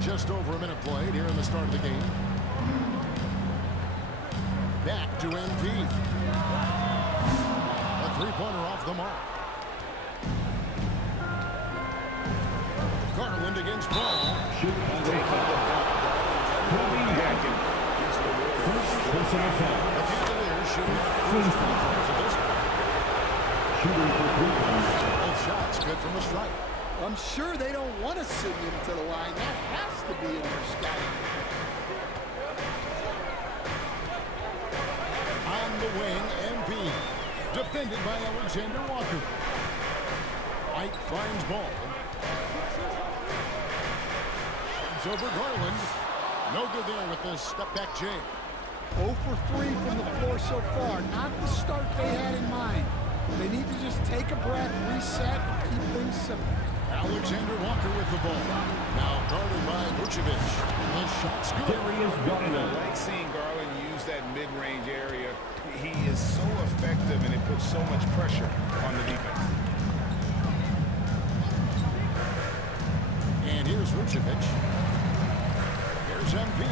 Just over a minute played here in the start of the game. Back to MP. A three-pointer off the mark. Garland against Ball. Chicago foul. Coming back in. First personal foul. The Cavaliers shooting first free throws of this one. Shooting for 3 points. Both shots good from the strike. I'm sure they don't want to send him to the line. That has to be in their scouting. On the wing, MP. Defended by Alexander Walker. White finds Ball. Shoots over Garland. No good there with the step-back jam. 0 for 3 from the floor so far. Not the start they had in mind. They need to just take a breath, reset, and keep things simple. Alexander Walker with the ball. Now guarded by Vucevic. The shot's good. Darius And I Garland. like seeing Garland use that mid-range area. He is so effective, and it puts so much pressure on the defense. And here's Vucevic. Here's MP.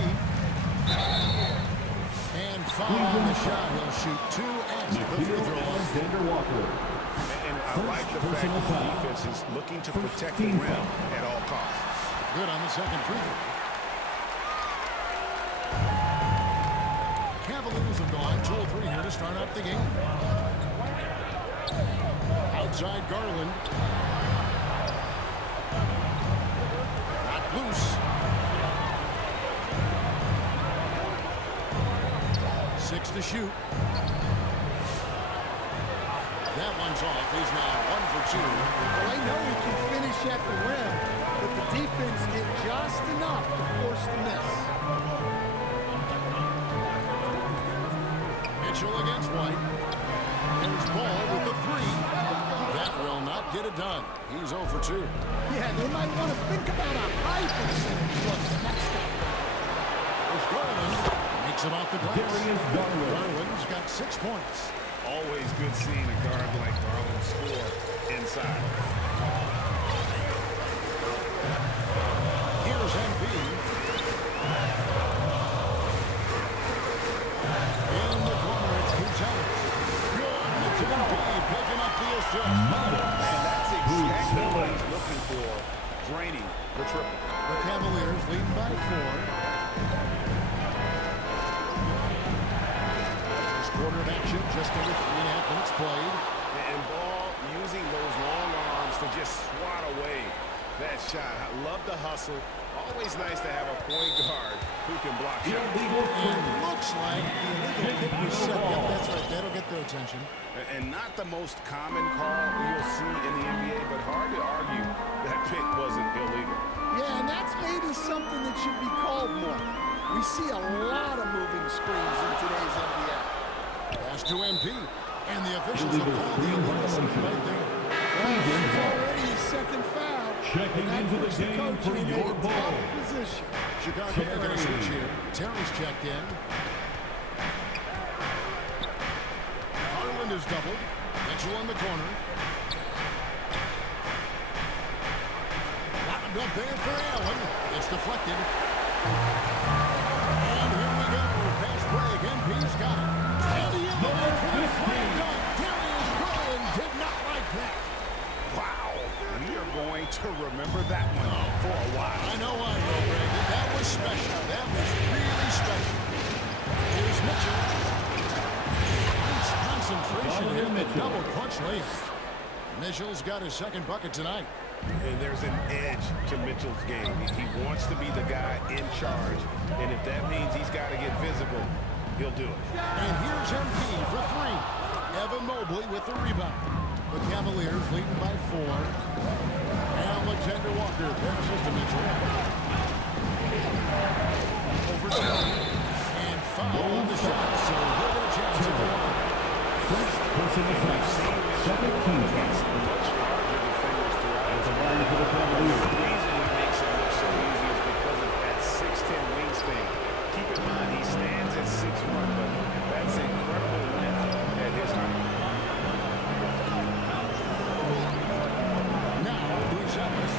And foul on the shot. He'll shoot 2 after the free throw. Alexander Walker. And I like the fact that the defense is looking to protect the rim at all costs. Good on the second free throw. Cavaliers have gone 2 of 3 here to start out the game. Outside Garland. Got loose. 6 to shoot. That one's off. He's now 1 for 2. Well, they know he can finish at the rim, but the defense did just enough to force the miss. Mitchell against White. There's Ball with the 3. That will not get it done. He's 0 for 2. Yeah, they might want to think about a high percentage look the next time. There's Garland. Makes it off the glass. Darius Garland. Garland's got 6 points. Always good seeing a guard like Garland score inside. Here's MP. In the corner, it's Gonzalez. Good. It's MP picking up the assist. And that's exactly what he's looking for, draining the triple. The Cavaliers leading by 4. First quarter of action, just under 3.5 minutes played. And Ball using those long arms to just swat away that shot. I love the hustle. Always nice to have a point guard who can block shots. Illegal And three. looks like the illegal kick was set. Yep, that's right. That'll get their attention. And not the most common call you'll see in the NBA, but hard to argue that pick wasn't illegal. Yeah, and that's maybe something that should be called more. We see a lot of moving screens in today's NBA. Pass to MP. And the officials have called the illegal right there. It's already his second foul. Checking into the game for your ball. Position. Chicago making a switch here. Terry's checked in. Garland is doubled. Mitchell in the corner. Lobbed up there for Allen. It's deflected. And here we go. Fast break. MP's got it. And the inbound for the slam dunk. Darius Garland did not like that. Wow. We are going to remember that one for a while. I know I will, Brandon. That was special. That was really special. Here's Mitchell. Nice concentration here. The double clutch layup. Mitchell's got his second bucket tonight. And there's an edge to Mitchell's game. He wants to be the guy in charge. And if that means he's got to get physical, he'll do it. And here's MP for 3. Evan Mobley with the rebound. The Cavaliers leading by 4. Alexander Walker passes to Mitchell. Over to and foul on the shot. So he'll get a chance at the line. First personal foul. Second team foul. Much larger defenders throughout. It's a line for the Cavaliers. The reason he makes it look so easy is because of that 6'10 wingspan. Keep in mind, he stands at 6'1", but that's incredible length at his height. Now, Bruce Ellis.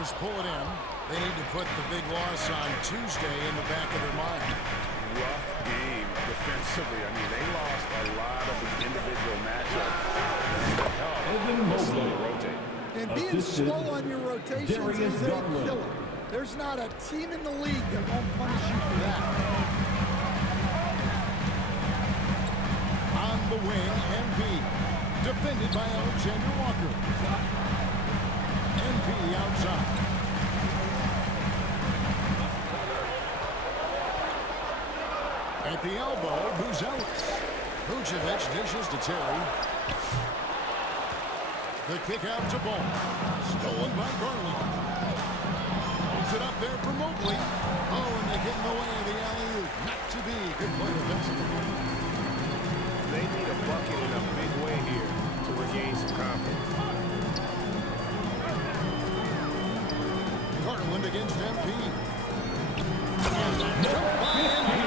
Cavaliers pull it in. They need to put the big loss on Tuesday in the back of their mind. Rough game defensively. I mean, they lost a lot of the individual matchups. Evan Mobley. Rotate. And being Assisted slow on your rotations Darius is a Garland. killer. There's not a team in the league that won't punish you for that. On the wing, MP. Defended by Alexander Walker. MP outside. At the elbow, Buzelis. Vucevic dishes to Terry. The kick out to Ball. Stolen by Garland. Holds it up there for Mobley. Oh, and they get in the way of the alley-oop. Not to be. Good play defensively. They need a bucket in a big way here to regain some confidence. Garland against MP. And a jump by MP.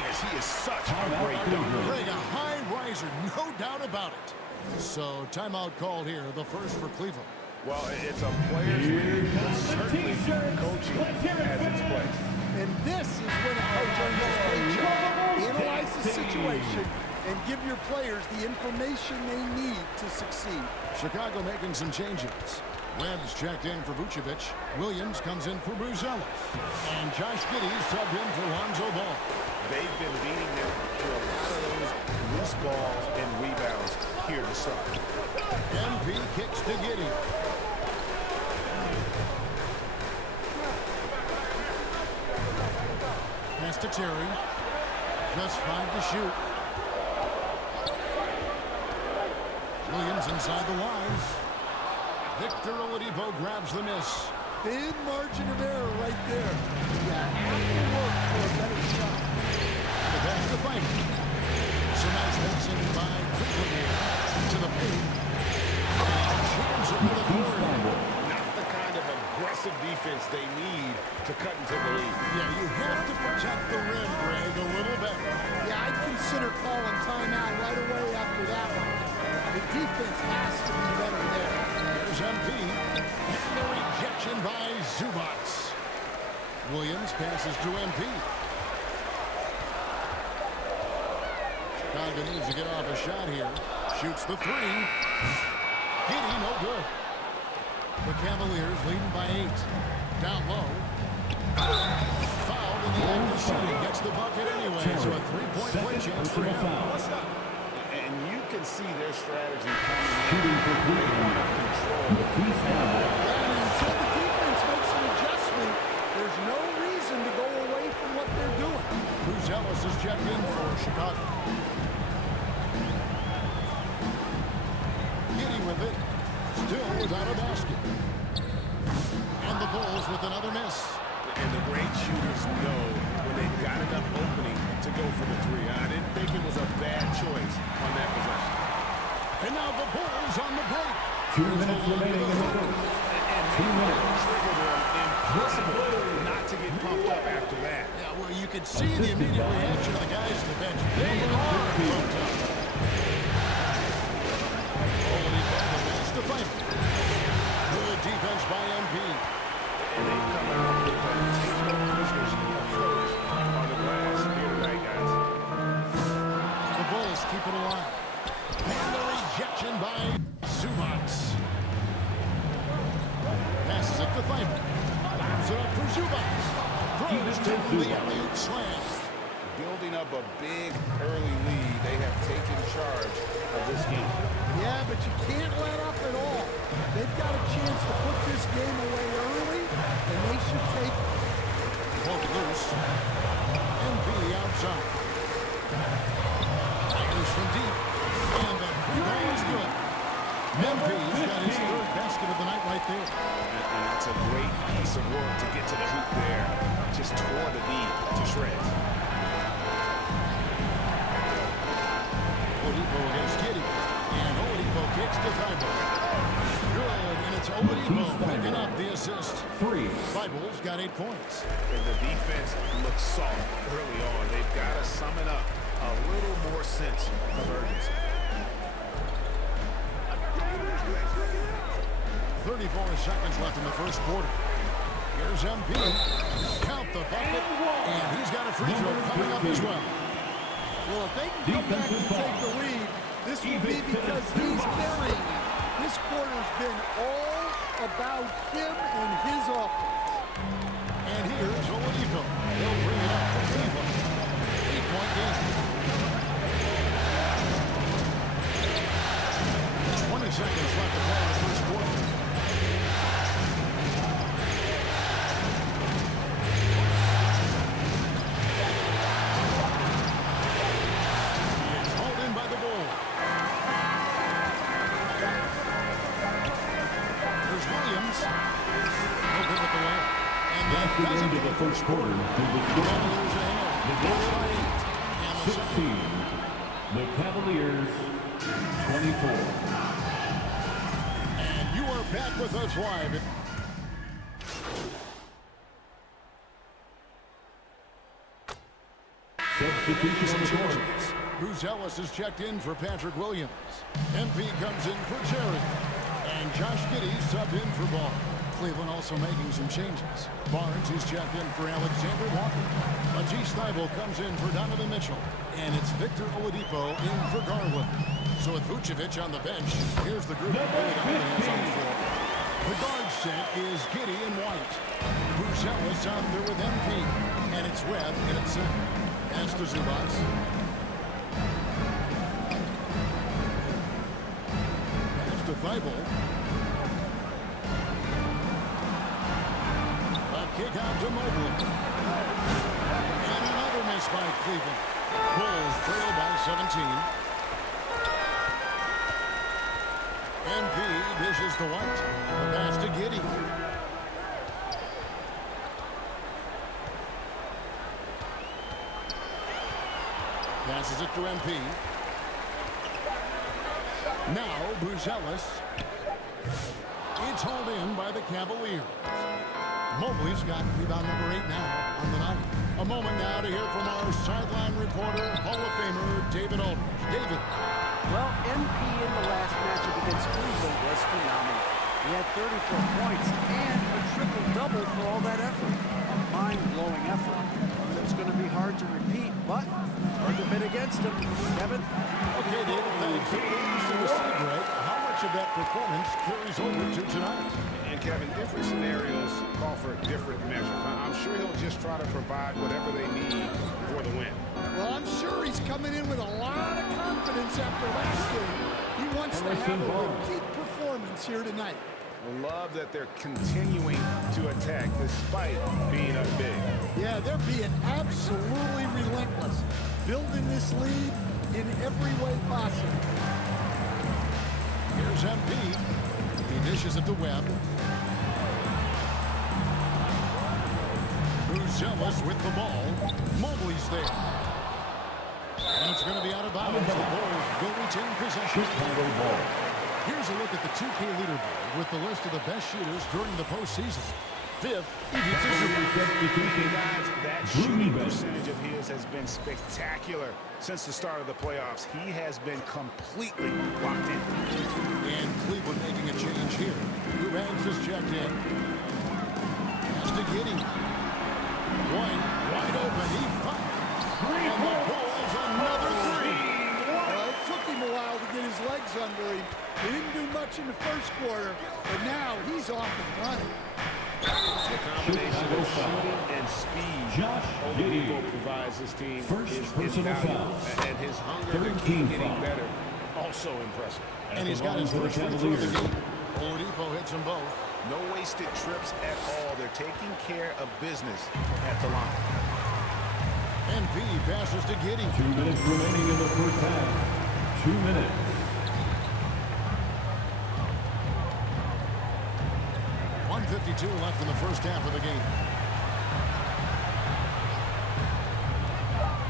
Yes, he is such a great dunker. Greg, a high riser, no doubt about it. So, timeout called here, the first for Cleveland. Well, it's a player's league, but certainly coaching has its place. And this is when a coach earns his paycheck. Analyze the situation and give your players the information they need to succeed. Chicago making some changes. Webb's checked in for Vucevic. Williams comes in for Buzelis. And Josh Giddey's subbed in for Lonzo Ball. They've been leading them to a lot of those loose balls and rebounds here to start. MP kicks to Giddey. Pass to Terry. Just 5 to shoot. Williams inside the line. Victor Oladipo grabs the miss. Thin margin of error right there. You have to work for a better shot. The pass to Fighter. Some nice passing by Cleveland here. To the paint. And jams it with a board. Not the kind of aggressive defense they need to cut into the lead. Yeah, you have to protect the rim, Greg, a little better. Yeah, I'd consider calling timeout right away after that one. The defense has to be better there. There's MP. And the rejection by Zubac. Williams passes to MP. Chicago needs to get off a shot here. Shoots the three. Giddey, no good. The Cavaliers leading by 8. Down low. Fouled in the act of shooting. Gets the bucket anyway. So a three-point play chance for him. What's up? And you can see their strategy coming in. Shooting for Cleveland. Matisse Thybulle. And until the defense makes an adjustment, there's no reason to go away from what they're doing. Buzelis is checked in for Chicago. Giddey with it. Still without a basket. And the Bulls with another miss. And the great shooters know when they've got enough opening to go for the three. I didn't think it was a bad choice on that possession. And now the Bulls on the break. 2 minutes remaining in the first. And 2 minutes. trigger them. Impossible not to get pumped up after that. Yeah, well, you could see the immediate reaction of the guys on the bench. They are pumped up. Oladipo, the pass to Fighter. Good defense by MP. And they've come out with a take-no-prisoners approach on the glass here tonight, guys. The Bulls keep it alive. And the rejection by Zubac. Passes it to Fighter. Lines it up for Zubac. Throws down the alley-oop slam. Building up a big early lead, they have taken charge of this game. Yeah, but you can't let up at all. They've got a chance to put this game away early, and they should take it. Pulled loose. MP outside. Tigers from deep. And the free ball is good. MP's got his third basket of the night right there. And that's a great piece of work to get to the hoop there. Just tore the knee to shreds. Oladipo against Giddey. And Oladipo kicks to Thybulle. Good, and it's Oladipo picking up the assist. 3. Thybulle's got 8 points. And the defense looks soft early on. They've got to summon up a little more sense of urgency. 34 seconds left in the first quarter. Here's MP. Count the bucket. And he's got a free throw coming up as well. Well, if they can come back and take the lead, this will be because he's carrying it. This quarter's been all about him and his offense. And here's Oladipo. He'll bring it up for Cleveland. 8-point game. 20 seconds left to play in the first quarter. It's hauled in by the Bulls. There's Williams. No good with the layup. And that That's the does it end of for the first quarter. Cavaliers ahead. The Bulls by 8. And the 16. The Cavaliers 24. And you are back with us live. Substitution on the court. Bruce Ellis is checked in for Patrick Williams. MP comes in for Jerry. And Josh Giddey subbed in for Barnes. Cleveland also making some changes. Barnes is checked in for Alexander Walker. Matisse Thybulle comes in for Donovan Mitchell. And it's Victor Oladipo in for Garland. So with Vucevic on the bench, here's the group that really dominates on the floor. The guard set is Giddey and White. Bruce Ellis out there with MP. And it's Webb in at center. Pass to Zubac. Pass to Thybulle. A kick out to Mobley. And another miss by Cleveland. Bulls trail by 17. MP dishes to White. A pass to Giddey. Passes it to MP. Now Bruce Ellis. It's hauled in by the Cavaliers. Mobley's got rebound number 8 now on the night. A moment now to hear from our sideline reporter, Hall of Famer David Aldridge. David. Well, MP in the last matchup against Cleveland was phenomenal. He had 34 points and a triple-double for all that effort. A mind-blowing effort. It's going to be hard to repeat, but hard to bet against him. Kevin? Okay, David, thanks. Interesting to see, Greg, how much of that performance carries over to tonight. And Kevin, different scenarios call for different measures. I'm sure he'll just try to provide whatever they need for the win. Well, I'm sure he's coming in with a lot of confidence after last game. He wants to have a repeat performance here tonight. Love that they're continuing to attack despite being up big. Yeah, they're being absolutely relentless, building this lead in every way possible. Here's MP. He dishes it to Webb. Bruce Ellis with the ball. Mobley's there. And it's going to be out of bounds. The Bulls will retain possession. Chicago ball. Here's a look at the 2K leaderboard with the list of the best shooters during the postseason. Fifth, Substitution. Guys, that shooting percentage of his has been spectacular since the start of the playoffs. He has been completely locked in. and Cleveland making a change here. Eubanks is checked in. Pass to Giddey. White, wide open. He fires. And the Bulls another three. Well, it took him a while to get his legs under him. He didn't do much in the first quarter, but now he's off and running. The combination of shooting and speed Josh Giddey Oladipo provides this team First is personal invaluable. foul. And his hunger to 13 keep getting foul. better, also impressive. And he's got his first free throw of the game. Oladipo hits them both. No wasted trips at all. They're taking care of business at the line. MP passes to Giddey. 2 minutes remaining in the first half. 2 minutes. .152 left in the first half of the game.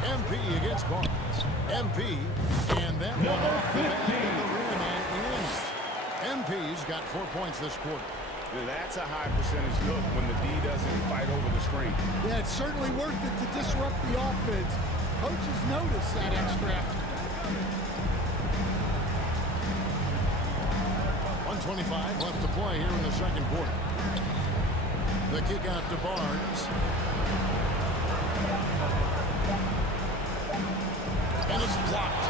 MP against Barnes. MP, and that one off the back of the rim and in. MP's got 4 points this quarter. Now, that's a high percentage look when the D doesn't fight over the screen. Yeah, it's certainly worth it to disrupt the offense. Coaches notice that extra effort. 1:25 left to play here in the second quarter. The kick out to Barnes. And it's blocked.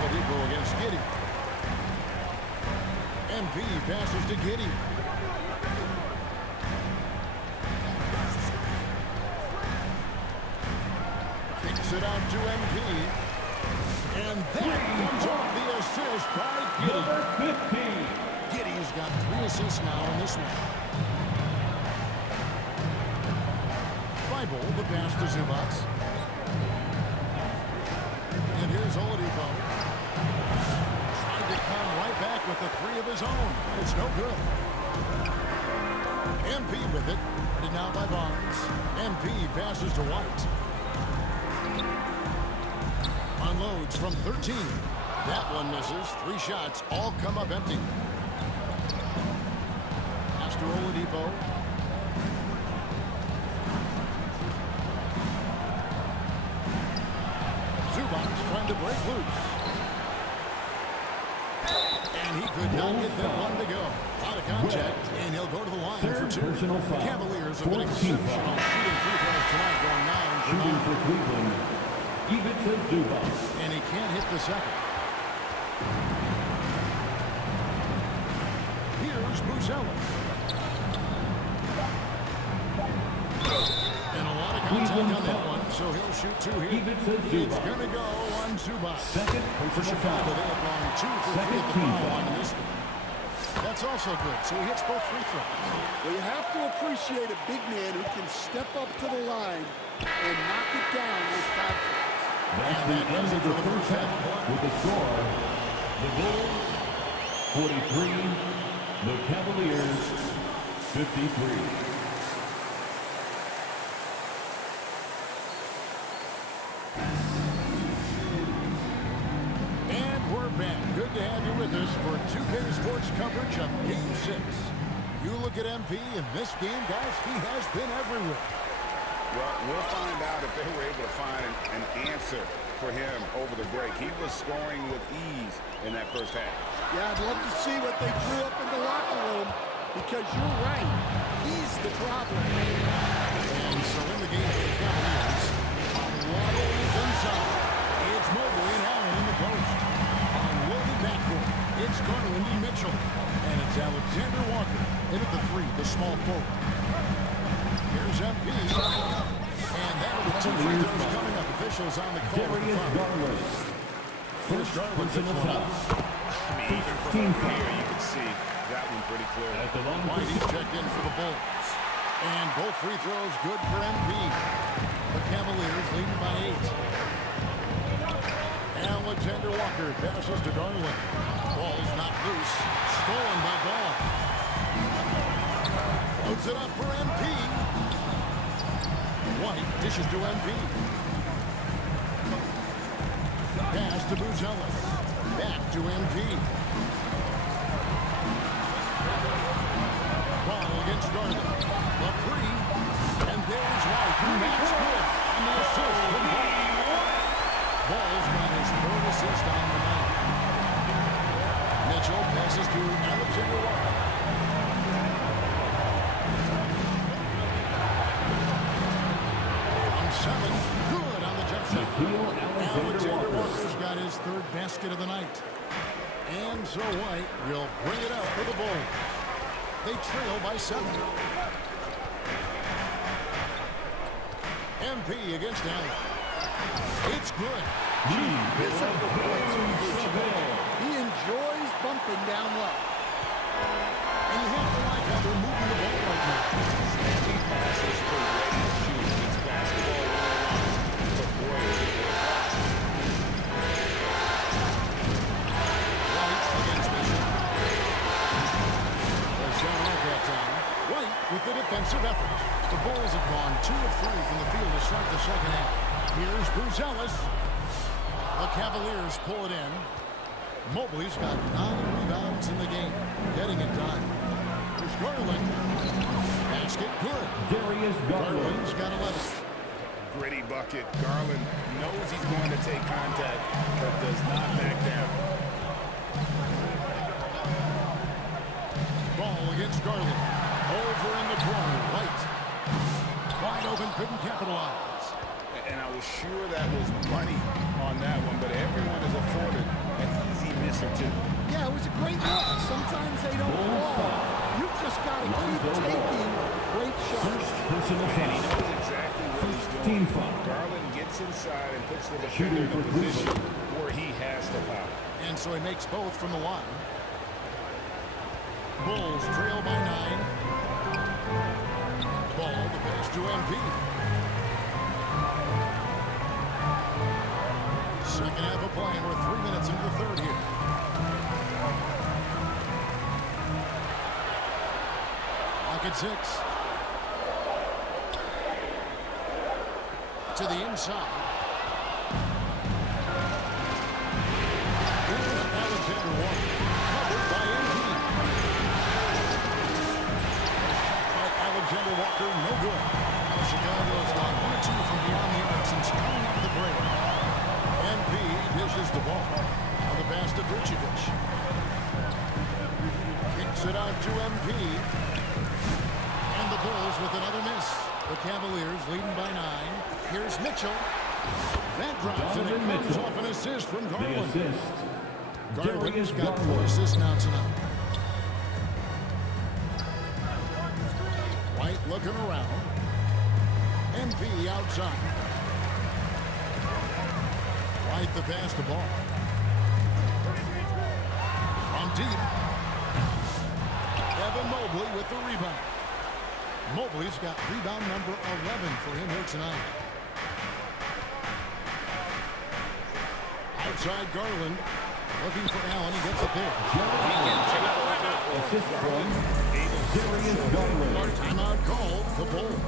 Oladipo against Giddey. MP passes to Giddey. Kicks it out to MP. And that comes off the assist by Giddey. Number 15. Giddey's got 3 assists now in this one. Thibault, the pass to Zubac. And here's Oladipo. Trying to come right back with the 3 of his own. But it's no good. MP with it. Headed now by Barnes. MP passes to White. Unloads from 13. That one misses. 3 shots. All come up empty. Pass to Oladipo. Zubac trying to break loose. And he could not get that one to go. Out of contact, and he'll go to the line for 2. Personal The foul. Cavaliers have been 14 exceptional foul. shooting free throws tonight, going 9 for Shooting 9. for Cleveland. Ivica Zubac. And he can't hit the second. Here's Buzelis. And a lot of contact on that one, so he'll shoot 2 here. Ivica It's Zubac. going to go on Zubac. Second For personal Chicago, foul. they have gone 2 for 3 Second at the team foul foul. line in this one. That's also good, so he hits both free throws. Well, you have to appreciate a big man who can step up to the line and knock it down with confidence. That's the end of the first half with the score. The Bulls 43, the Cavaliers 53. And we're back. Good to have you with us for 2K Sports coverage of Game 6. You look at MP in this game, guys, he has been everywhere. Well, we'll find out if they were able to find an answer for him over the break. He was scoring with ease in that first half. Yeah, I'd love to see what they drew up in the locker room because you're right. He's the problem. And so in the game for the Cavaliers, a lot of length inside. It's Mobley and Allen in the post. On loaded backcourt, it's Garland and Mitchell. And it's Alexander Walker in at the 3, the small forward. Here's MP. And that'll be 2 free throws coming up. Officials on the call. with the Darius foul. Garland. Here's First Garland personal gets one foul. up. I mean, even from 15 over foul. here, you can see that one pretty clear. At the line White for checked in for the Bulls. And both free throws good for MP. The Cavaliers leading by 8. Alexander Walker passes to Garland. Ball's not loose. Stolen by Ball. Loads it up for MP. White dishes to MP. Pass to Buzelis. Back to MP. Ball against Garland. The 3. And there's White. That's good. And the assist from Ball. Ball's got his 3rd assist on the night. Mitchell passes to Alexander Walker. From 7. Good on the jump shot. Shaquille Alexander Walker. Walker's got his 3rd basket of the night. And so White will bring it up for the Bulls. They trail by 7. MP against Allen. It's good. Physical plays from Buzelis. He enjoys bumping down low. And you have to like how they're moving the ball right now. Standing passes to ready to shoot. It's basketball 101. But boy, is it good. White against Bishop. They're showing off that time. White with the defensive effort. The Bulls have gone 2 of 3 from the field to start the second half. Here's Buzelis. The Cavaliers pull it in. Mobley's got 9 rebounds in the game. Getting it done. Here's Garland. Basket good. Darius Garland. Garland's got 11. gritty bucket. Garland knows he's going to take contact, but does not back down. Ball against Garland. Over in the corner. White. Wide open. Couldn't capitalize. And I was sure that was money on that one, but everyone is afforded an easy miss or two. Yeah, it was a great look. Sometimes they don't fall. You've just got to keep taking great shots. Personal And he foul. knows exactly what he's doing. Team foul. Garland gets inside and puts the defender Shooting in a for position Cleveland. where he has to foul. And so he makes both from the line. Bulls trail by 9. Ball the pass to MP. Second half of play, and we're 3 minutes into the third here. Lock at 6. To the inside. Here's Alexander Walker. Covered by MP. By Alexander Walker, no good. Now Chicago's got 1 or 2 from beyond the arc since coming up the break. MP dishes the ball. Now the pass to Vucevic. Kicks it out to MP. And the Bulls with another miss. The Cavaliers leading by 9. Here's Mitchell. That drops and it Donovan comes Mitchell. off an assist from The Garland. assist. Garland's Darius got 4 Garland. assists now tonight. White looking around. MP outside. White the pass to Ball. From deep. Evan Mobley with the rebound. Mobley's got rebound number 11 for him here tonight. Outside Garland. Looking for Allen. He gets it there. Assist from Darius Garland. Timeout called. The Bulls.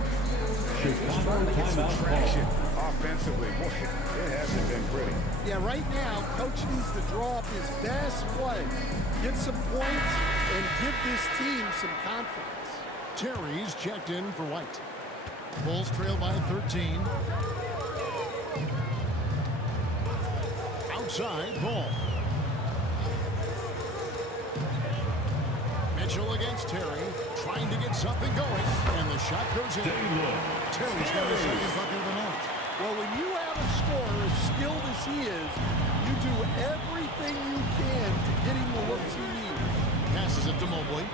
Chicago timeout Traction call. offensively. Boy, it hasn't been pretty. Yeah, right now, Coach needs to draw up his best play, get some points, and give this team some confidence. Terry's checked in for White. Bulls trail by 13. Outside, Ball. Mitchell against Terry, trying to get something going, and the shot goes in. Terry's got his second bucket of the night. Well, when you have a scorer as skilled as he is, you do everything you can to get him the looks he needs. Passes it to Mobley.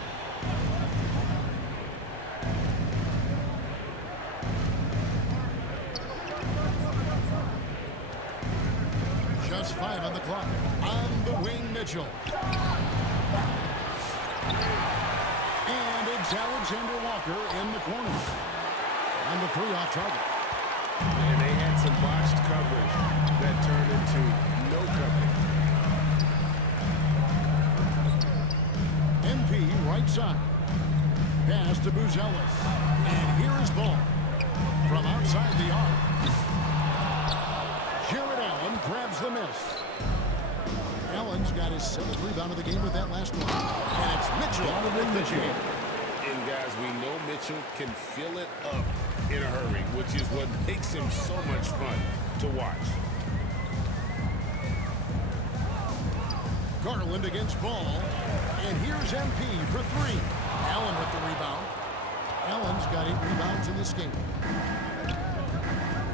Just 5 on the clock. On the wing, Mitchell. And it's Alexander Walker in the corner. On the 3 off target. And they had some botched coverage that turned into no coverage. MP right side. Pass to Buzelis. And here is Ball. From outside the arc. Jared Allen grabs the miss. Allen's got his 7th rebound of the game with that last one. And it's Mitchell with the jam. And guys, we know Mitchell can fill it up in a hurry, which is what makes him so much fun to watch. Garland against Ball. And here's MP for 3. Allen with the rebound. Allen's got 8 rebounds in this game.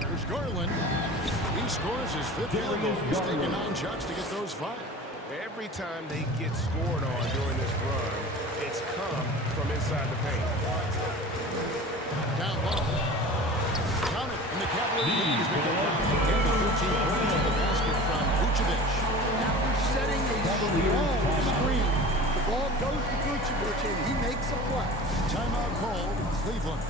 Here's Garland. He scores his 5th field goal. He's taken 9 shots to get those 5. Every time they get scored on during this run, it's come from inside the paint. Down low. Count it. And the Cavaliers make it down. Get the 13 points in the basket from Vucevic. After setting a strong screen, the ball goes to Vucevic, and he makes a play. Timeout called Cleveland.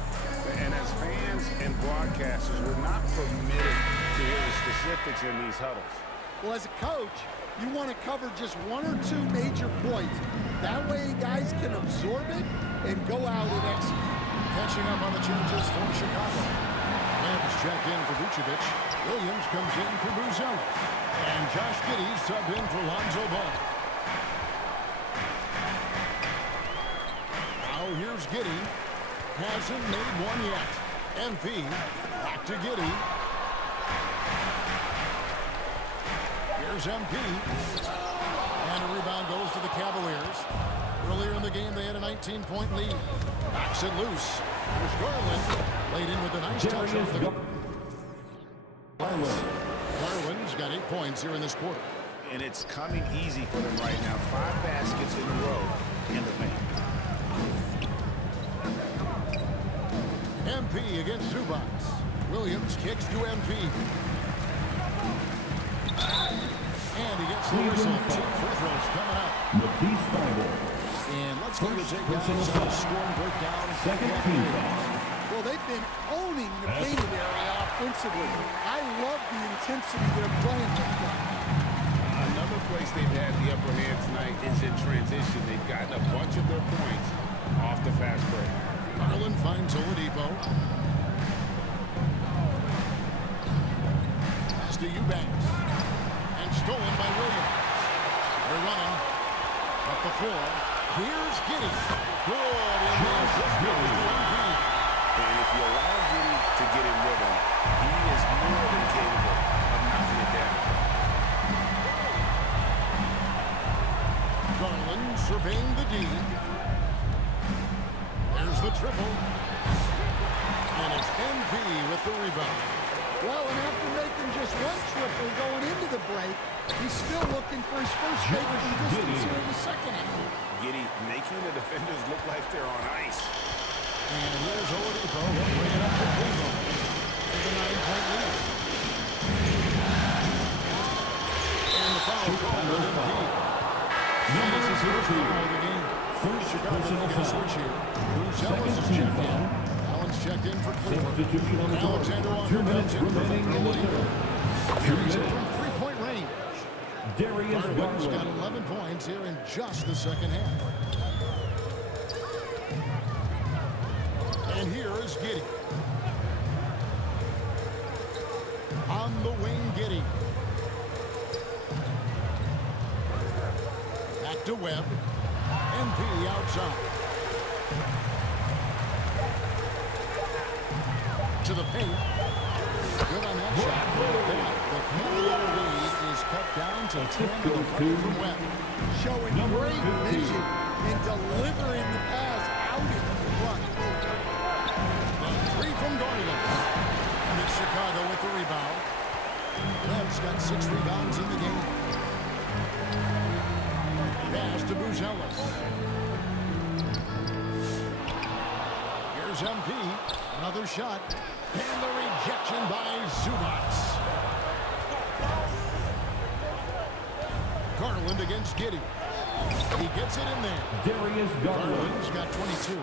And as fans and broadcasters, we're not permitted to hear the specifics in these huddles. Well, as a coach, you want to cover just 1 or 2 major points. That way guys can absorb it and go out and execute. Catching up on the changes for Chicago. Lamb's checked in for Vucevic. Williams comes in for Buzelis. And Josh Giddey subbed in for Lonzo Ball. Now here's Giddey. Hasn't made one yet. MP back to Giddey. Here's MP. And a rebound goes to the Cavaliers. Earlier in the game, they had a 19-point lead. Knocks it loose. Here's Garland. Laid in with a nice touch off the Garland's got 8 points here in this quarter. And it's coming easy for them right now. 5 baskets in a row in the paint. MP against Zubac. Williams kicks to MP. And he gets the whistle. 2 free throws coming up. Matisse Thybulle. And let's go to First take personal guys on foul. the scoring breakdown. Second team foul. Well, they've been owning the painted area offensively. I love the intensity they're playing with them. Another place they've had the upper hand tonight is in transition. They've gotten a bunch of their points off the fast break. Garland finds Oladipo. Pass to Eubanks. And stolen by Williams. They're running up the floor. Here's Giddey. Good in there. And if you allow Giddey to get in rhythm, he is more than capable of knocking it down. Garland surveying the D. There's the triple. And it's MP with the rebound. Well, and after making just 1 triple going into the break, he's still looking for his first make from distance here in the second half. Giddey making the defenders look like they're on ice. And here's Oladipo. He'll bring it up to Cleveland with a 9-point lead. And the foul call on MP. This is his foul of the game. First Chicago personal gonna foul. switch here. Bruce Ellis Second is team checked in. foul. Allen's checked in for Cleveland. Substitution on the court. Alexander 2 Walker minutes comes in for remaining in the Oladipo. third. 2 Carries it minutes. from three-point range. Darius Garland's got Garland. 11 points here in just the second half. And here is Giddey. On the wing, Giddey. Back to Webb. MP outside. To the paint. Good on that shot. The Cavalier lead is cut down to 10 with a break from Webb. Showing Number great 15. vision and delivering the pass out in front. The 3 from Garland. And it's Chicago with the rebound. Webb's got 6 rebounds in the game. Pass to Bruce Ellis. Here's MP. Another shot. And the rejection by Zubac. Garland against Giddey. He gets it in there. Darius Garland. Garland's got 22.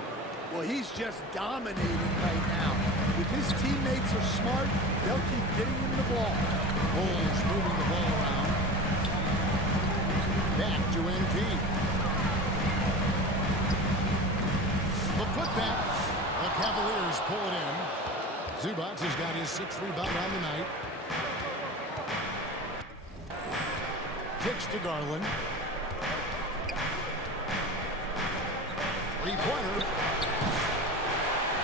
Well, he's just dominating right now. If his teammates are smart, they'll keep getting him the ball. Bulls moving the ball around. Back to MP. The putback. The Cavaliers pull it in. Zubac has got his 6th rebound on the night. Kicks to Garland. 3-pointer.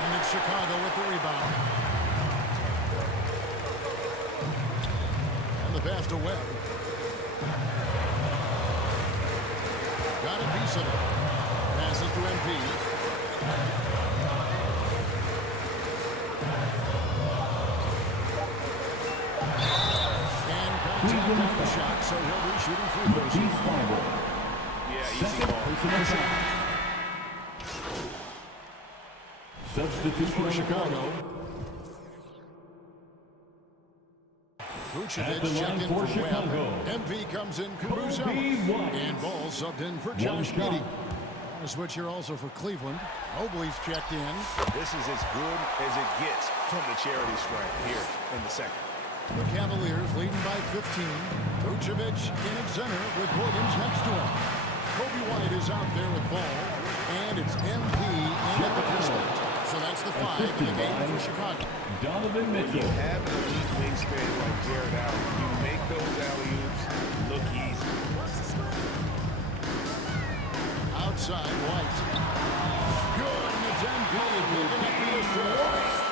And it's Chicago with the rebound. And the pass to Webb. Got a piece of it. Passes to MP. And contact on the shot, so he'll be shooting free throws. Matisse Thybulle. Yeah, easy Second ball. personal foul. Substitution For on the Chicago. court. At the Vucevic checked line in for for Chicago. Webb. MP comes in for Kobe Bruce Ellis. White. And Ball subbed in for One Josh shot. Giddey. On a switch here also for Cleveland. Mobley's checked in. This is as good as it gets from the charity stripe here in the second. The Cavaliers leading by 15. Vucevic in at center with Williams next to him. Kobe White is out there with Ball. And it's MP in at the pistol. So that's the 5 in the game for Chicago. Donovan Mitchell. Have an elite wingspan like Jared Allen. You make those alley-oops look easy. Outside, White. Good, and it's MP picking up the assist.